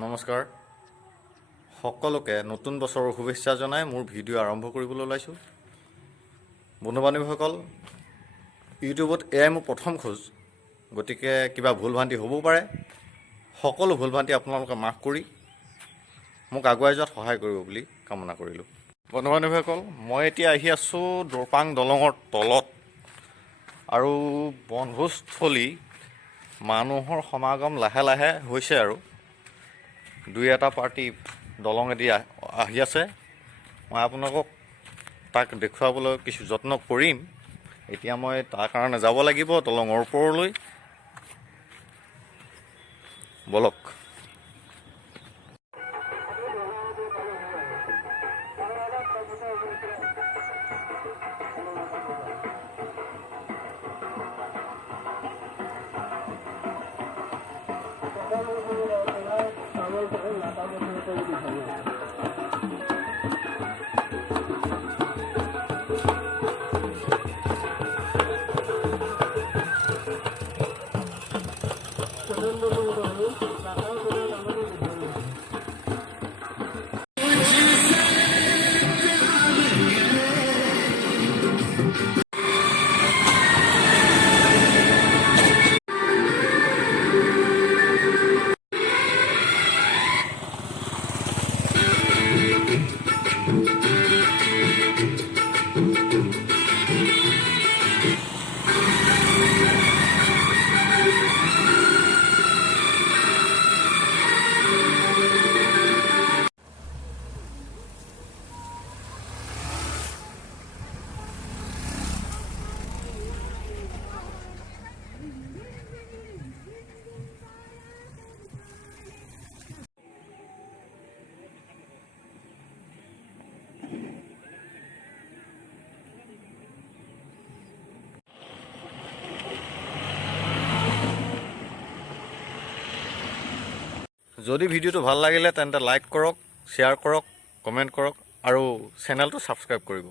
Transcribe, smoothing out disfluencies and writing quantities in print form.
নমস্কাৰ সকলোকে নতুন বছৰৰ শুভেচ্ছা জনাই মোৰ ভিডিঅ' আৰম্ভ কৰিবলৈ ওলাইছোঁ। বন্ধু বান্ধৱীসকল, ইউটিউবত এয়াই মোৰ প্ৰথম খোজ, গতিকে কিবা ভুল ভ্ৰান্তি হ'বও পাৰে। সকলো ভুল ভ্ৰান্তি আপোনালোকে মাফ কৰি মোক আগুৱাই যোৱাত সহায় কৰিব বুলি কামনা কৰিলোঁ। বন্ধু বান্ধৱীসকল, মই এতিয়া আহি আছোঁ দৰপাং দলঙৰ তলত আৰু বনভোজস্থলী মানুহৰ সমাগম লাহে লাহে হৈছে আৰু দুই এটা পাৰ্টি দলঙেদি আহি আছে। মই আপোনালোকক তাক দেখুৱাবলৈ কিছু যত্ন কৰিম। এতিয়া মই তাৰ কাৰণে যাব লাগিব দলঙৰ ওপৰলৈ। বলক। যদি ভিডিঅ'টো ভাল লাগিলে তেন্তে লাইক কৰক, শ্বেয়াৰ কৰক, কমেণ্ট কৰক আৰু চেনেলটো ছাবস্ক্ৰাইব কৰিব।